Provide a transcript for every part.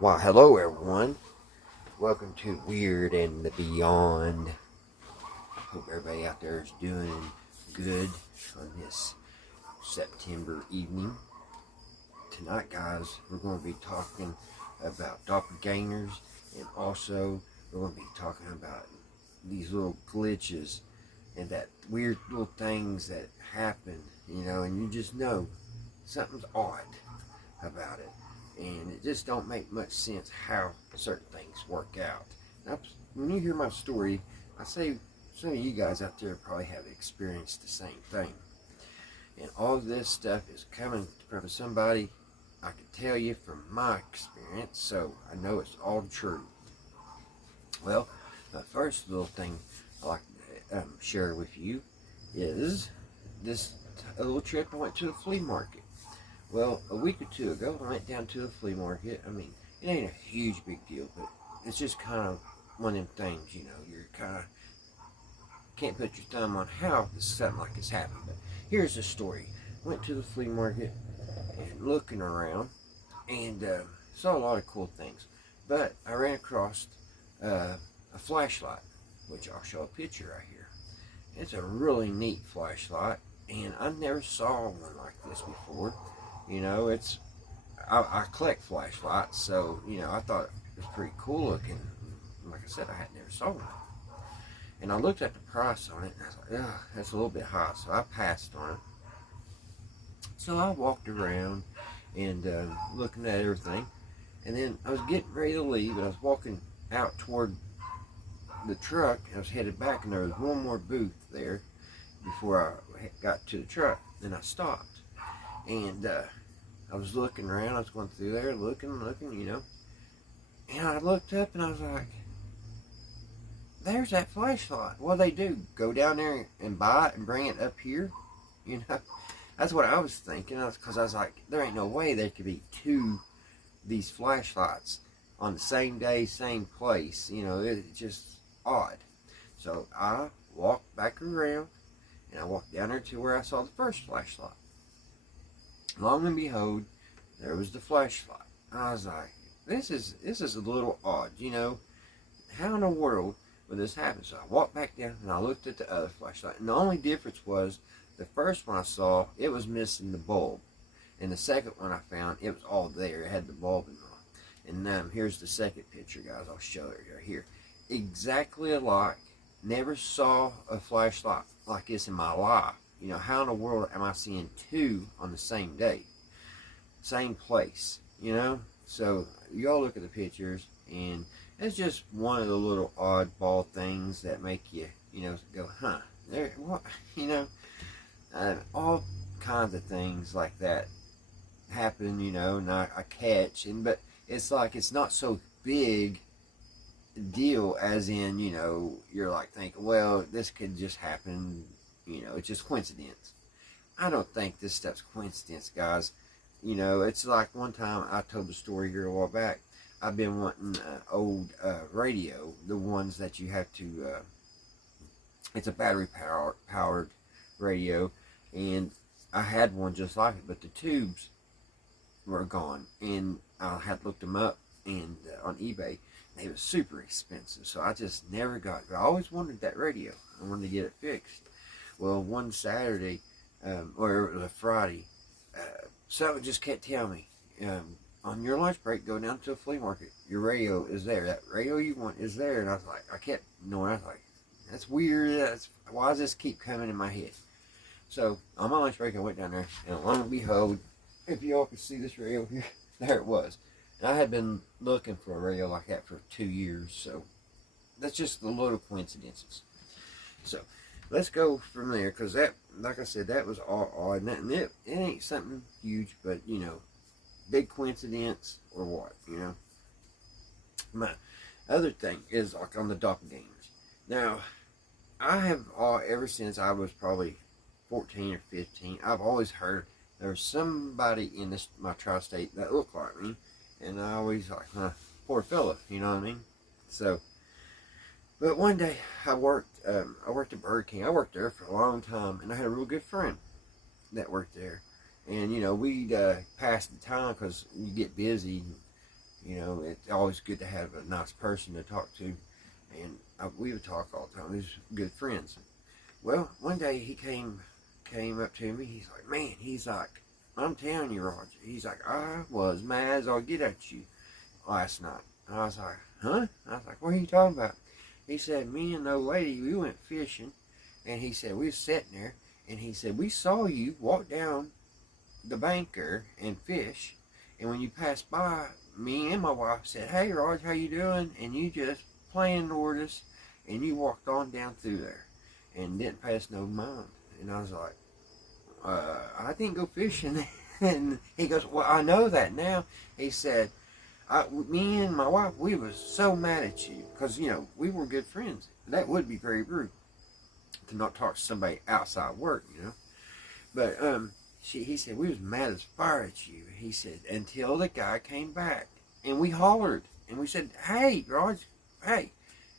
Well, hello everyone. Welcome to Weird and the Beyond. Hope everybody out there is doing good on this September evening. Tonight, guys, we're going to be talking about doppelgangers, and also we're going to be talking about these little glitches and that weird little things that happen, and you just know something's odd about it. And it just don't make much sense how certain things work out. Now, when you hear my story, I say some of you guys out there probably have experienced the same thing. And all of this stuff is coming from somebody I can tell you from my experience, so I know it's all true. Well, the first little thing I like to share with you is this a little trip I went to the flea market. Well, a week or two ago, I went down to the flea market. I mean, it ain't a huge big deal, but it's just kind of one of them things, you're kind of can't put your thumb on how something like this happened. But here's the story. Went to the flea market and looking around and saw a lot of cool things. But I ran across a flashlight, which I'll show a picture right here. It's a really neat flashlight, and I never saw one like this before. I collect flashlights, so I thought it was pretty cool looking. Like I said, I had never saw one, and I looked at the price on it, and I was like, "Ugh, that's a little bit high," so I passed on it. So I walked around and looking at everything, and then I was getting ready to leave, and I was walking out toward the truck. And I was headed back, and there was one more booth there before I got to the truck. Then I stopped, and I was looking around. I was going through there, looking, and I looked up, and I was like, "There's that flashlight." What do they do? Go down there and buy it and bring it up here? That's what I was thinking. Because I was like, there ain't no way there could be two these flashlights on the same day, same place. It's just odd. So I walked back around, and I walked down there to where I saw the first flashlight. Long and behold, there was the flashlight. I was like, this is a little odd, How in the world would this happen? So I walked back down and I looked at the other flashlight, and the only difference was the first one I saw, it was missing the bulb, and the second one I found, it was all there. It had the bulb in it. And here's the second picture, guys. I'll show it right here. Exactly alike. Never saw a flashlight like this in my life. How in the world am I seeing two on the same day? Same place, So, y'all look at the pictures, and it's just one of the little oddball things that make you, go, huh, there, what, all kinds of things like that happen, and I catch, but it's like, it's not so big deal as in, you're like thinking, well, this could just happen. It's just coincidence. I don't think this stuff's coincidence, guys. It's like one time I told the story here a while back. I've been wanting an old radio, the ones that you have to, it's a battery powered radio, and I had one just like it, but the tubes were gone, and I had looked them up and on eBay. They were super expensive, so I just never got it. I always wanted that radio. I wanted to get it fixed. Well, one Saturday, or it was a Friday, someone just kept telling me, on your lunch break, go down to a flea market. Your radio is there. That radio you want is there. And I was like, I kept knowing. I was like, that's weird. Why does this keep coming in my head? So, on my lunch break, I went down there, and lo and behold, if y'all can see this radio here, there it was. And I had been looking for a radio like that for 2 years, so that's just the little coincidences. So, let's go from there, because that, like I said, that was all odd. And it ain't something huge, but, big coincidence or what, My other thing is like on the doppelgangers. Now, I have ever since I was probably 14 or 15, I've always heard there was somebody in my tri-state that looked like me. And I always like, huh, poor fella, you know what I mean? So, but one day I worked at Burger King. I worked there for a long time, and I had a real good friend that worked there. And we'd pass the time because you get busy, You know, it's always good to have a nice person to talk to, and we would talk all the time. We was good friends. Well, one day he came up to me. He's like, man, he's like, I'm telling you, Roger. He's like, I was mad as I'll get at you last night. And I was like, huh? I was like, what are you talking about? He said, me and the old lady, we went fishing, and he said, we was sitting there, and he said, we saw you walk down the bank there and fish, and when you passed by, me and my wife said, hey, Roger, how you doing? And you just playing toward us, and you walked on down through there, and didn't pass no mind. And I was like, I didn't go fishing. And he goes, well, I know that now. He said, me and my wife, we was so mad at you because, you know, we were good friends. That would be very rude to not talk to somebody outside work, you know. But he said, we was mad as fire at you. He said, until the guy came back. And we hollered. And we said, hey, Raj, hey.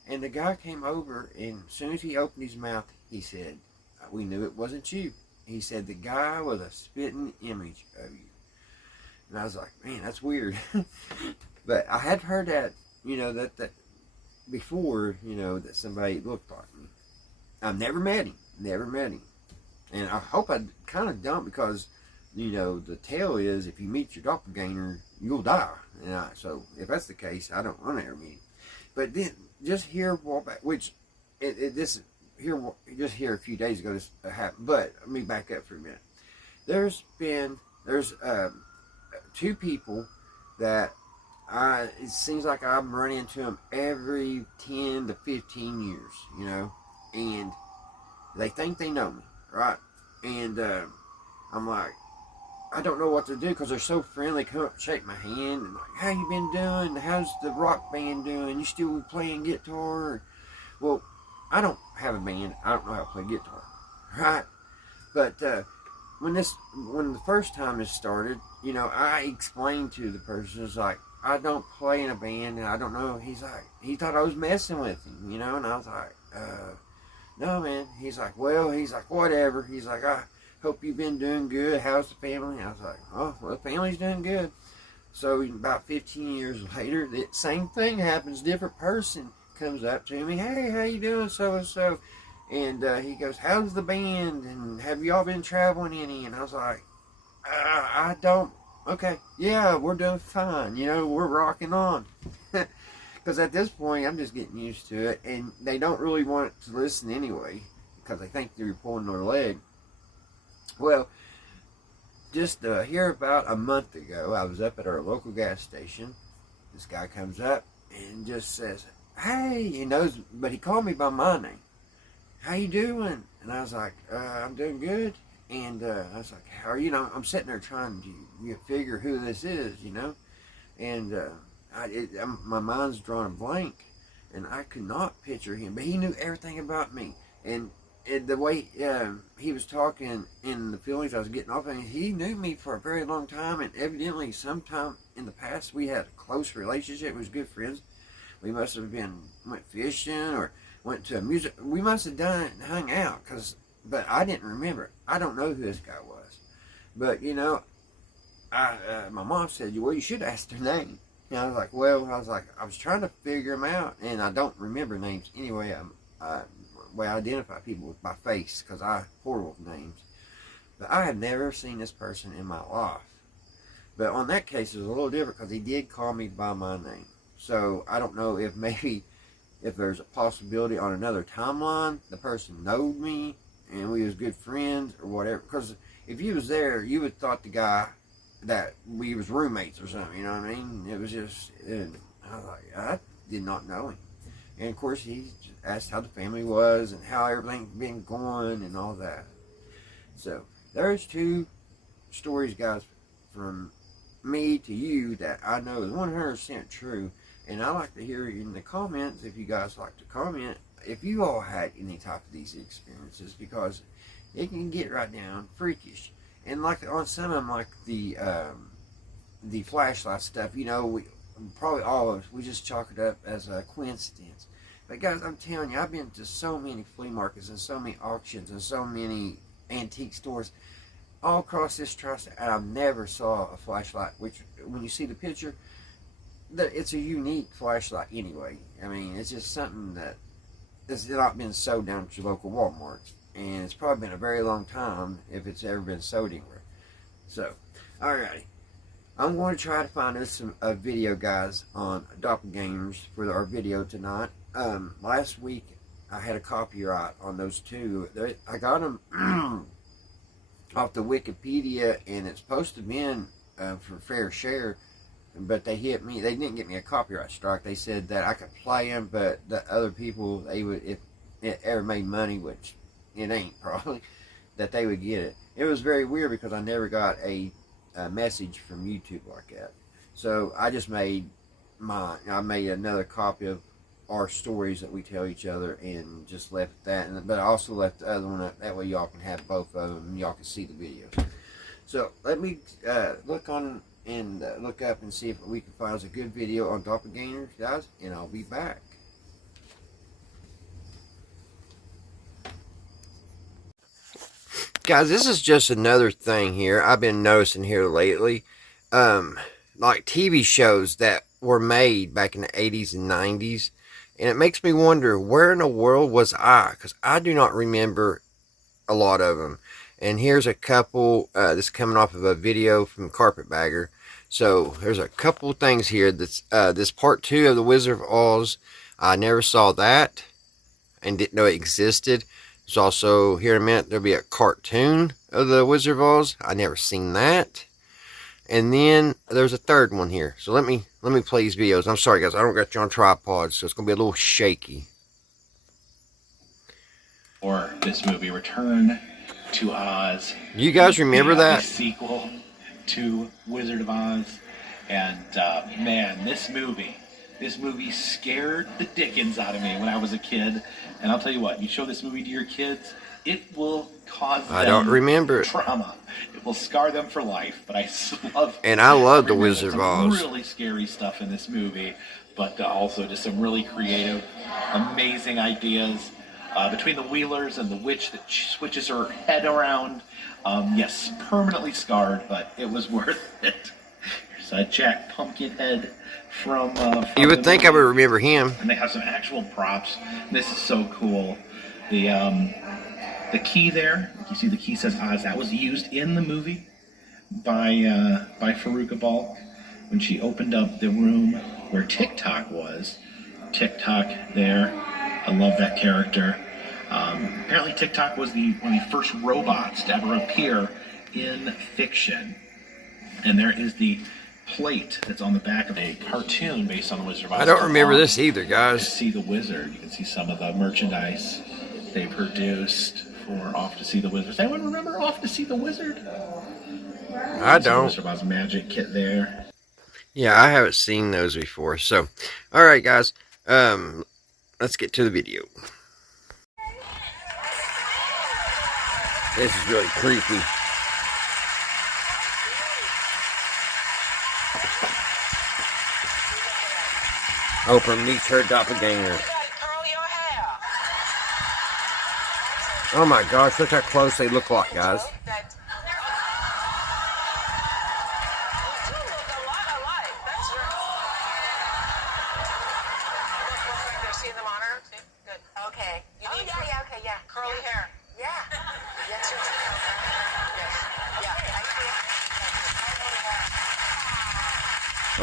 And the guy came over, and as soon as he opened his mouth, he said, we knew it wasn't you. He said, the guy was a spitting image of you. And I was like, man, that's weird. But I had heard that, you know, that before, you know, that somebody looked like me. I've never met him. And I hope I kind of don't, because, you know, the tale is if you meet your doppelganger, you'll die. And so if that's the case, I don't want to ever meet him. But then just here, which just here a few days ago this happened. But let me back up for a minute. There's two people that it seems like I'm running into them every 10 to 15 years, you know, and they think they know me, right? And I'm like, I don't know what to do because they're so friendly. Come up, shake my hand, and like, how you been doing? How's the rock band doing? You still playing guitar? Well, I don't have a band. I don't know how to play guitar, right? But when the first time this started, you know, I explained to the person, it's like, I don't play in a band, and I don't know. He's like, he thought I was messing with him, you know, and I was like, no, man. He's like, well, he's like, whatever. He's like, I hope you've been doing good. How's the family? I was like, oh, well, the family's doing good. So about 15 years later, the same thing happens. Different person comes up to me, hey, how you doing, so-and-so? And he goes, how's the band? And have y'all been traveling any? And I was like, I don't. Okay, yeah, we're doing fine. You know, we're rocking on. Because at this point, I'm just getting used to it. And they don't really want to listen anyway, because they think they're pulling their leg. Well, just here about a month ago, I was up at our local gas station. This guy comes up and just says, hey, he knows, but he called me by my name. How you doing? And I was like, I'm doing good. And I was like, how are you? Know, I'm sitting there trying to figure who this is, you know. And my mind's drawn a blank, and I could not picture him. But he knew everything about me. And the way he was talking and the feelings I was getting off of him, he knew me for a very long time. And evidently, sometime in the past, we had a close relationship. We was good friends. We must have went fishing or went to a music. We must have hung out, but I didn't remember. I don't know who this guy was. But, you know, my mom said, well, you should ask their name. And I was like, I was trying to figure them out, and I don't remember names anyway. I identify people with my face because I horrible with names. But I had never seen this person in my life. But on that case, it was a little different because he did call me by my name. So I don't know if there's a possibility on another timeline, the person knowed me and we was good friends or whatever. Because if you was there, you would thought the guy that we was roommates or something, you know what I mean? It was just, I was like, I did not know him. And of course, he asked how the family was and how everything been going and all that. So there's two stories, guys, from me to you that I know is 100% true. And I like to hear in the comments, if you guys like to comment, if you all had any type of these experiences, because it can get right down freakish. And like on some of them, like the flashlight stuff, you know, we probably all of us, we just chalk it up as a coincidence. But guys, I'm telling you, I've been to so many flea markets and so many auctions and so many antique stores all across this tri-state, and I've never saw a flashlight, which when you see the picture, it's a unique flashlight anyway. I mean, it's just something that has not been sold down at your local Walmart, and it's probably been a very long time if it's ever been sold anywhere. So, alrighty, I'm going to try to find us a video, guys, on doppelgangers for our video tonight. Last week I had a copyright on those two. I got them off the Wikipedia, and it's supposed to have been for fair share, but they hit me. They didn't get me a copyright strike. They said that I could play them, but the other people, they would, if it ever made money, which it ain't probably, that they would get it. It was very weird because I never got a message from YouTube like that. So I just made I made another copy of our stories that we tell each other and just left that. But I also left the other one up. That way y'all can have both of them and y'all can see the video. So let me look on and look up and see if we can find us a good video on doppelgangers, guys, and I'll be back. Guys, this is just another thing here I've been noticing here lately. Like TV shows that were made back in the 80s and 90s. And it makes me wonder, where in the world was I? Because I do not remember a lot of them. And here's a couple. This is coming off of a video from Carpetbagger. So there's a couple things here. That's this part 2 of The Wizard of Oz. I never saw that and didn't know it existed. There's also, here in a minute, there'll be a cartoon of The Wizard of Oz. I never seen that. And then there's a third one here. So let me play these videos. I'm sorry, guys, I don't got you on tripod, so it's gonna be a little shaky. Or this movie, Return to Oz. You guys remember that? Sequel to Wizard of Oz. And man, this movie scared the dickens out of me when I was a kid. And I'll tell you what, you show this movie to your kids, it will cause them, I don't remember it. Trauma. It will scar them for life. But I love. And I love The Wizard of Oz. Really scary stuff in this movie, but also just some really creative, amazing ideas. Between the Wheelers and the witch that switches her head around, yes, permanently scarred, but it was worth it. Here's Jack Pumpkinhead from you would think I would remember him. And they have some actual props. This is so cool. The key there, you see the key says Oz. That was used in the movie by Faruka Balk when she opened up the room where TikTok was. TikTok there. I love that character. Apparently TikTok was one of the first robots to ever appear in fiction. And there is the plate that's on the back of a cartoon based on the Wizard of Oz. I don't remember this either, guys. To see the Wizard. You can see some of the merchandise they produced for Off to See the Wizard. Does anyone remember Off to See the Wizard? I don't. Wizard of Oz magic kit there. Yeah, I haven't seen those before. So, all right, guys. Let's get to the video. This is really creepy. Oprah meets her doppelganger. Oh my gosh, look how close they look like, guys. Okay. Yeah. Curly hair. Yeah. That's your yes. Yeah.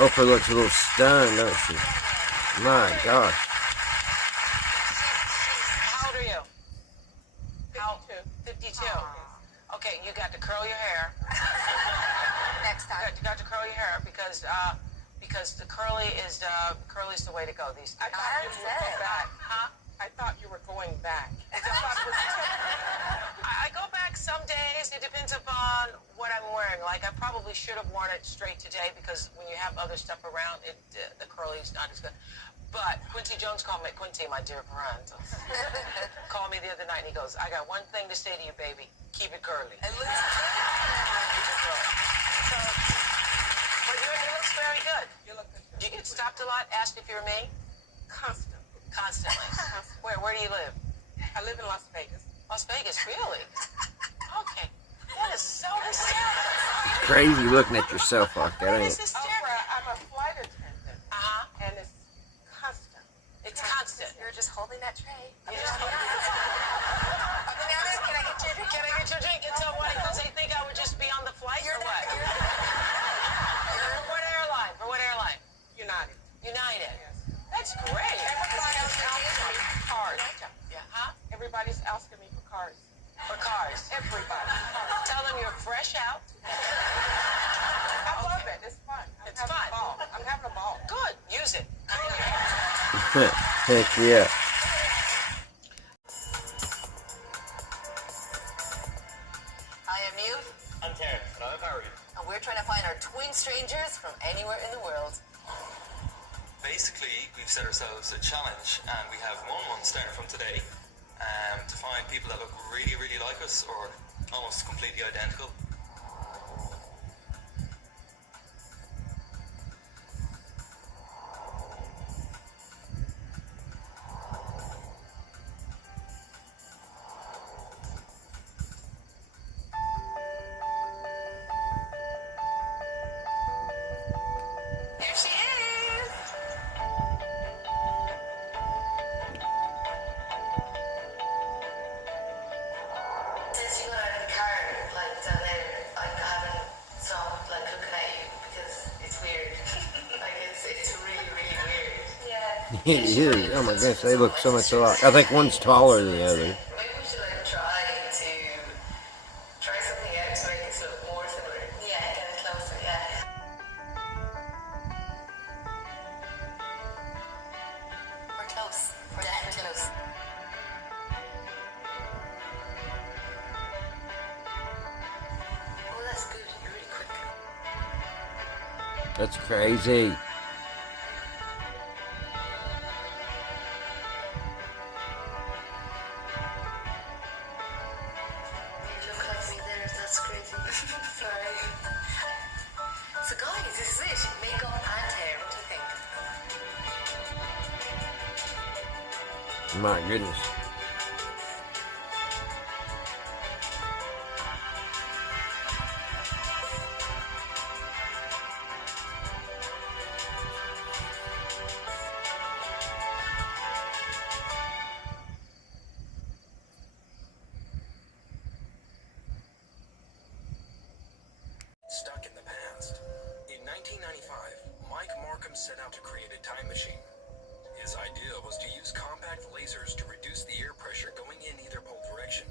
Oprah looks a little stunned, doesn't she? My gosh. How old are you? 52. Okay, you got to curl your hair. Next time. You got to curl your hair because the curly's the way to go. I thought you were going back. Huh? I thought you were going back. I go back some days. It depends upon what I'm wearing. Like, I probably should have worn it straight today because when you have other stuff around, the curly's not as good. But Quincy Jones called me, Quincy, my dear friend, called me the other night and he goes, I got one thing to say to you, baby. Keep it curly. But you looks very good. You look good. Do you get stopped a lot, asked if you're me? Constantly. Where do you live? I live in Las Vegas. Las Vegas, really? Okay. That is so hysterical. Crazy looking at yourself like that, ain't it? Hysterical. I'm a flight attendant. in that tray. Can I get your drink? And so what? Because they think I would just be on the flight or what? For what airline? United. United. That's great. Everybody's asking me for cars. Yeah, huh? Everybody's asking me for cars. For cars. Everybody. Tell them you're fresh out. I love it. It's fun. It's fun. I'm having a ball. Good. Use it. Heck yeah. I am you, I'm Terrence, and I'm Harry. and we're trying to find our twin strangers from anywhere in the world. Basically, we've set ourselves a challenge, and we have 1 month starting from today to find people that look really, really like us or almost completely identical. There she is! Since you got out of the car, like, down there, like, I haven't stopped, like, looking at you because it's weird. Like, it's really, really weird. Yeah. Oh my goodness, they look so much alike. I think one's taller than the other. Maybe we should, like, try something out to make us look more similar. Yeah, get it closer, yeah. We're close. We're definitely close. Oh, that's good. You're really quick. That's crazy. You look like me there. That's crazy. Sorry. So guys, this is it. Makeup and hair. What do you think? My goodness. Stuck in the past. In 1995, Mike Markham set out to create a time machine. His idea was to use compact lasers to reduce the air pressure going in either pole direction.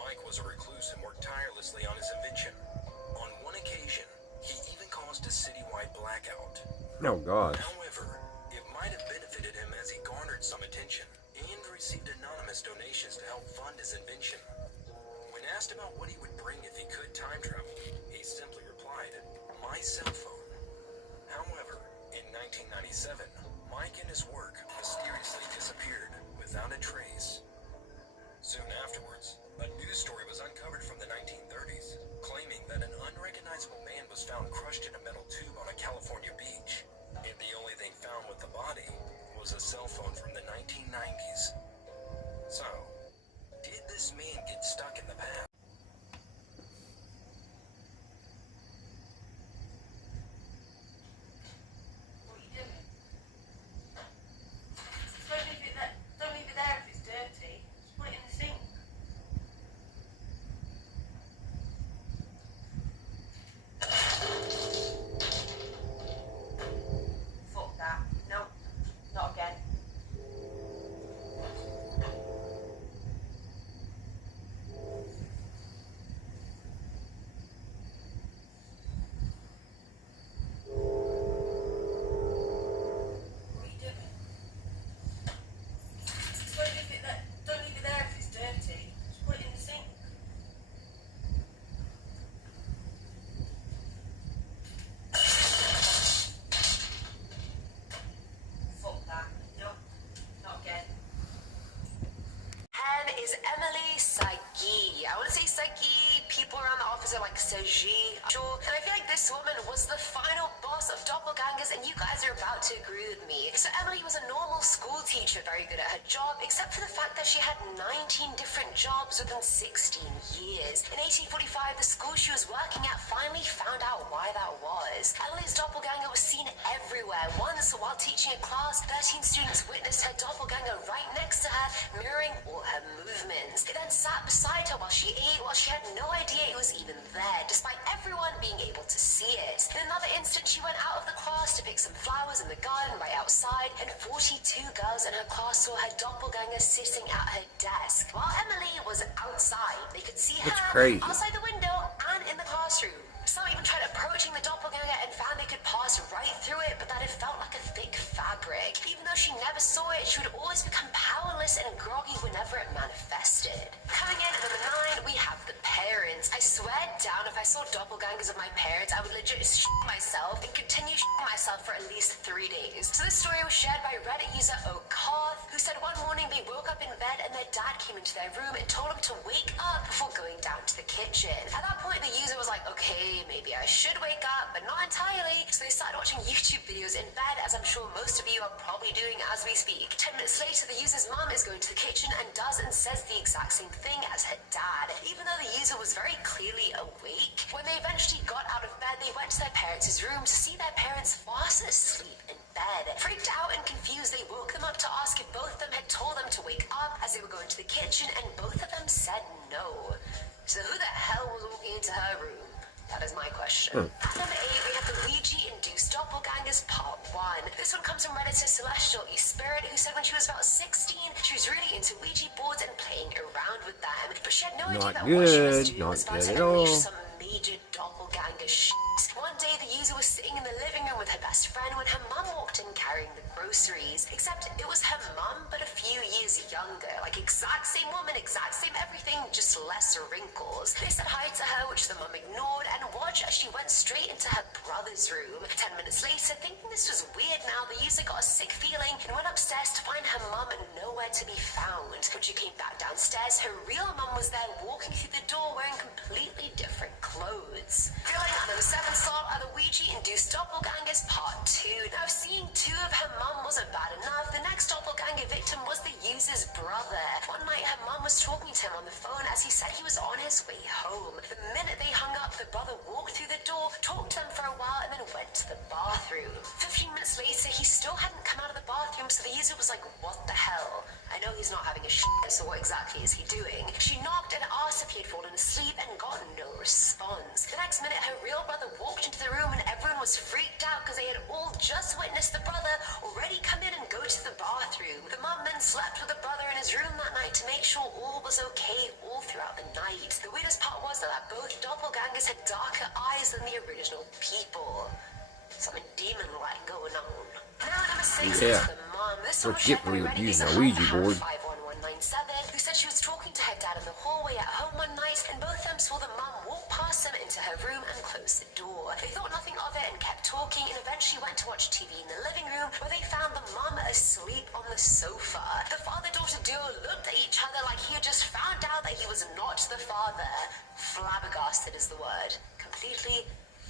Mike was a recluse and worked tirelessly on his invention. On one occasion, he even caused a citywide blackout. Oh God. However, it might have benefited him as he garnered some attention and received anonymous donations to help fund his invention. When asked about what he would bring if he could time travel, he simply replied, "My cell phone." However, in 1997, Mike and his work mysteriously disappeared without a trace. Soon afterwards, a news story was uncovered from the 1930s, claiming that an unrecognizable man was found crushed in a metal tube on a California beach. And the only thing found with the body was a cell phone from the 1990s. So, did this man get stuck in the past? What are you doing? Don't leave it there if it's dirty. Just put it in the sink. Fuck that. No, not again. What are you doing? Don't leave it there if it's dirty. Just put it in the sink. Fuck that. No, not again. Han is Emily Sagi. I want to say Sagi. People around the office are like Sagi. Sure. And I feel like this woman was the final boss of Doppelgangers, and you guys are about to agree with me. So Emily was a normal school teacher, very good at her job, except for the fact that she had 19 different jobs within 16 years. In 1845, the school she was working at finally found out why that was. was. Emily's doppelganger was seen everywhere. Once, while teaching a class, 13 students witnessed her doppelganger right next to her, mirroring all her movements. They then sat beside her while she ate, while she had no idea it was even there, despite everyone being able to see it. In another instant, she went out of the class to pick some flowers in the garden right outside, and 42 girls in her class saw her doppelganger sitting at her desk. While Emily was outside, they could see her crazy. outside the window and in the classroom. Some even tried approaching the doppelganger and found they could pass right through it, but that it felt like a thick fabric. Even though she never saw it, she would always become powerless and groggy whenever it manifested. Coming in at number 9, we have the parents. I swear down, if I saw doppelgangers of my parents, I would legit shit myself and continue shitting myself for at least 3 days. So this story was shared by Reddit user O'Carth, who said one morning they woke up in bed and their dad came into their room and told them to wake up before going down to the kitchen. At that point, the user was like, okay, maybe I should wake up, but not entirely. So they started watching YouTube videos in bed, as I'm sure most of you are probably doing as we speak. 10 minutes later, the user's mom is going to the kitchen and does and says the exact same thing as her dad. Even though the user was very clearly awake, when they eventually got out of bed, they went to their parents' room to see their parents fast asleep in bed. Freaked out and confused, they woke them up to ask if both of them had told them to wake up as they were going to the kitchen, and both of them said no. So who the hell was walking into her room? That is my question. At number 8, we have the Ouija-induced doppelgangers part 1. This one comes from Redditor Celestial Spirit, who said when she was about 16, she was really into Ouija boards and playing around with them. But she had no idea that what she was doing was about to unleash some major doppelganger shit. One day, the user was sitting in the living room with her best friend when her mum walked in carrying the groceries. Except it was her mum, but a few years younger. Like, exact same woman, exact same everything, just less wrinkles. They said hi to her, which the mum ignored, and watched as she went straight into her brother's room. 10 minutes later, thinking this was weird now, the user got a sick feeling and went upstairs to find her mum nowhere to be found. When she came back downstairs, her real mum was there walking through the door wearing completely different clothes. Feeling at number 7 slot are the Ouija-induced doppelgangers part 2. Now, seeing 2 of her mum wasn't bad enough, the next doppelganger victim was the user's brother. One night, her mum was talking to him on the phone as he said he was on his way home. The minute they hung up, the brother walked through the door, talked to them for a while, and then went to the bathroom. 15 minutes later, he still hadn't come out of the bathroom, so the user was like, what the hell? I know he's not having a shit, so what exactly is he doing? She knocked and asked if he had fallen asleep and got no response. The next minute, her real brother walked into the room and everyone was freaked out because they had all just witnessed the brother already come in and go to the bathroom. The mum then slept with the brother in his room that night to make sure all was okay all throughout the night. The weirdest part was that both doppelgangers had darker eyes than the original people. Something demon-like going on. Now number 6 is the mom. This one was shared by Reddit user Hunter51197, who said she was talking to her dad in the hallway at home one night, and both of them saw the mom walk past them into her room and close the door. They thought nothing of it and kept talking, and eventually went to watch TV in the living room, where they found the mom asleep on the sofa. The father-daughter duo looked at each other like he had just found out that he was not the father. Flabbergasted is the word. Completely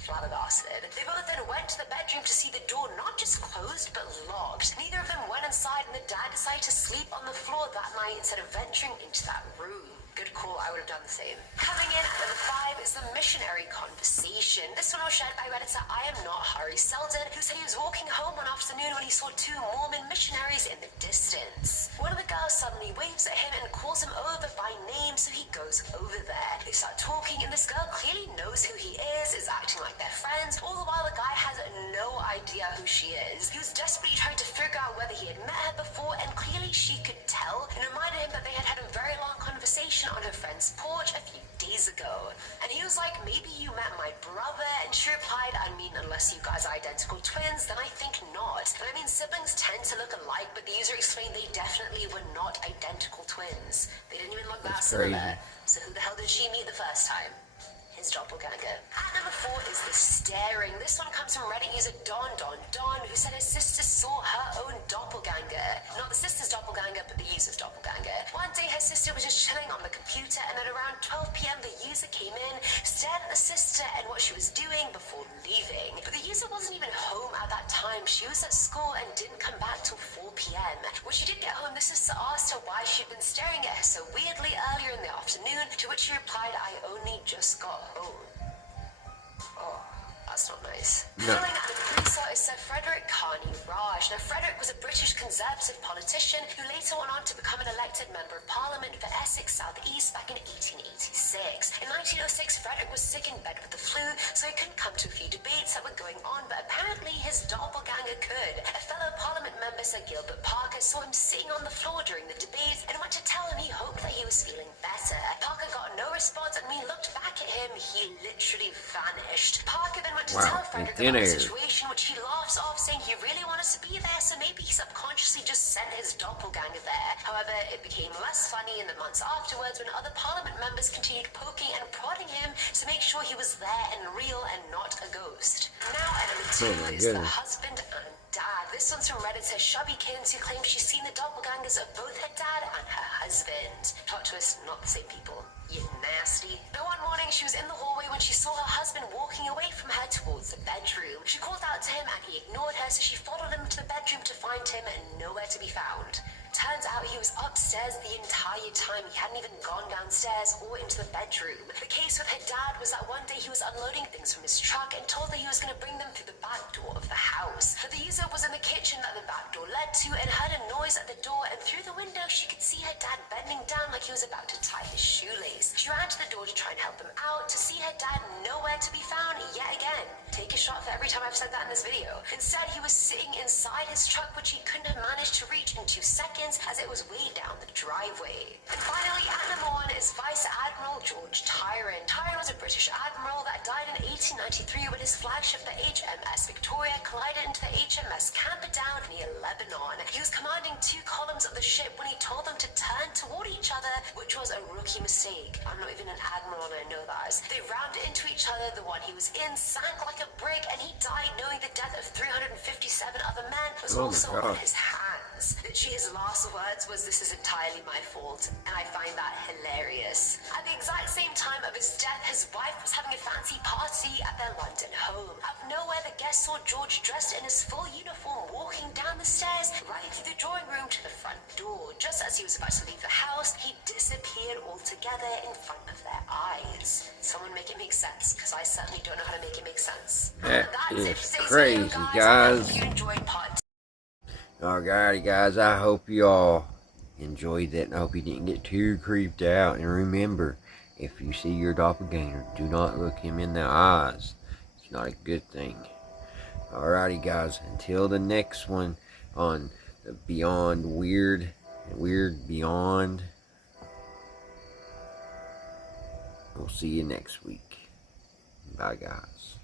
flabbergasted. They both then went to the bedroom to see the door not just closed but locked. Neither of them went inside, and the dad decided to sleep on the floor that night instead of venturing into that room. Good call, I would have done the same. Coming in at number 5 is the missionary conversation. This one was shared by Redditor I Am Not Harry Selden, who said he was walking home one afternoon when he saw 2 Mormon missionaries in the distance. One of the girls suddenly waves at him and calls him over by name, so he goes over there. They start talking, and this girl clearly knows who he is acting like they're friends, all the while the guy has no idea who she is. He was desperately trying to figure out whether he had met her before, and clearly she could tell, and reminded him that they had had a very long conversation on her friend's porch a few days ago. And he was like, maybe you met my brother? And she replied, I mean, unless you guys are identical twins, then I think not. And I mean, siblings tend to look alike, but the user explained they definitely were not identical twins. They didn't even look that similar. So who the hell did she meet the first time? His doppelganger. At number 4 is the staring. This one comes from Reddit user Don, who said his sister saw her own doppelganger. Not the sister's doppelganger, but the user's doppelganger. One day, her sister was just chilling on the computer, and at around 12 p.m., the user came in, stared at the sister and what she was doing before leaving. But the user wasn't even home at that time. She was at school and didn't come back till 4 p.m. When she did get home, the sister asked her why she'd been staring at her so weirdly earlier in the afternoon, to which she replied, I only just got home. Oh, that's not nice. guys. No. Filling out the producer is Sir Frederick Carney Raj. Now, Frederick was a British Conservative politician who later went on to become an elected member of Parliament for Essex South East back in 1886. In 1906, Frederick was sick in bed with the flu, so he couldn't come to a few debates that were going on, but apparently his doppelganger could. A fellow Parliament member, Sir Gilbert Parker, saw him sitting on the floor during the debates and went to tell him he hoped that he was feeling better. Parker got no response, and when he looked back at him, he literally vanished. Parker then went to tell Frederick about the situation, which he laughs off, saying he really wanted to be there, so maybe he subconsciously just sent his doppelganger there. However, it became less funny in the months afterwards when other Parliament members continued poking and prodding him to make sure he was there and real and not a ghost. Now, enemy 2 is the husband and dad. This one's from Redditor Shubbykins, who claims she's seen the doppelgangers of both her dad and her husband. Plot twist, not the same people. You nasty. But one morning, she was in the hallway when she saw her husband walking away from her towards the bedroom. She called out to him and he ignored her, so she followed him to the bedroom to find him and nowhere to be found. Turns out he was upstairs the entire time. He hadn't even gone downstairs or into the bedroom. The case with her dad was that one day he was unloading things from his truck and told her he was going to bring them through the back door of the house. But the user was in the kitchen that the back door led to and heard a noise at the door, and through the window she could see her dad bending down like he was about to tie his shoelace. She ran to the door to try and help him out, to see her dad nowhere to be found yet again. Take a shot for every time I've said that in this video. Instead, he was sitting inside his truck, which he couldn't have managed to reach in 2 seconds as it was way down the driveway. And finally, at number 1 is Vice Admiral George Tyron. Tyron was a British admiral that died in 1893 when his flagship, the HMS Victoria, collided into the HMS Camperdown near Lebanon. He was commanding 2 columns of the ship when he told them to turn toward each other, which was a rookie mistake. I'm not even an admiral and I know that. They rammed into each other. The one he was in sank like a brig, and he died knowing the death of 357 other men was also on his hands. Literally, his last words was, "This is entirely my fault," and I find that hilarious. At the exact same time of his death, his wife was having a fancy party at their London home. Out of nowhere, the guests saw George dressed in his full uniform walking down the stairs right through the drawing room to the front door. Just as he was about to leave the house, he disappeared altogether in front of their eyes. Someone make it make sense, because I certainly don't know how to make it make sense. That is crazy, guys. I hope you enjoyed part 2. Alrighty, guys, I hope you all enjoyed that, and I hope you didn't get too creeped out. And remember, if you see your doppelganger, do not look him in the eyes. It's not a good thing. Alrighty, guys, until the next one on the Beyond Weird Beyond. We'll see you next week. Bye, guys.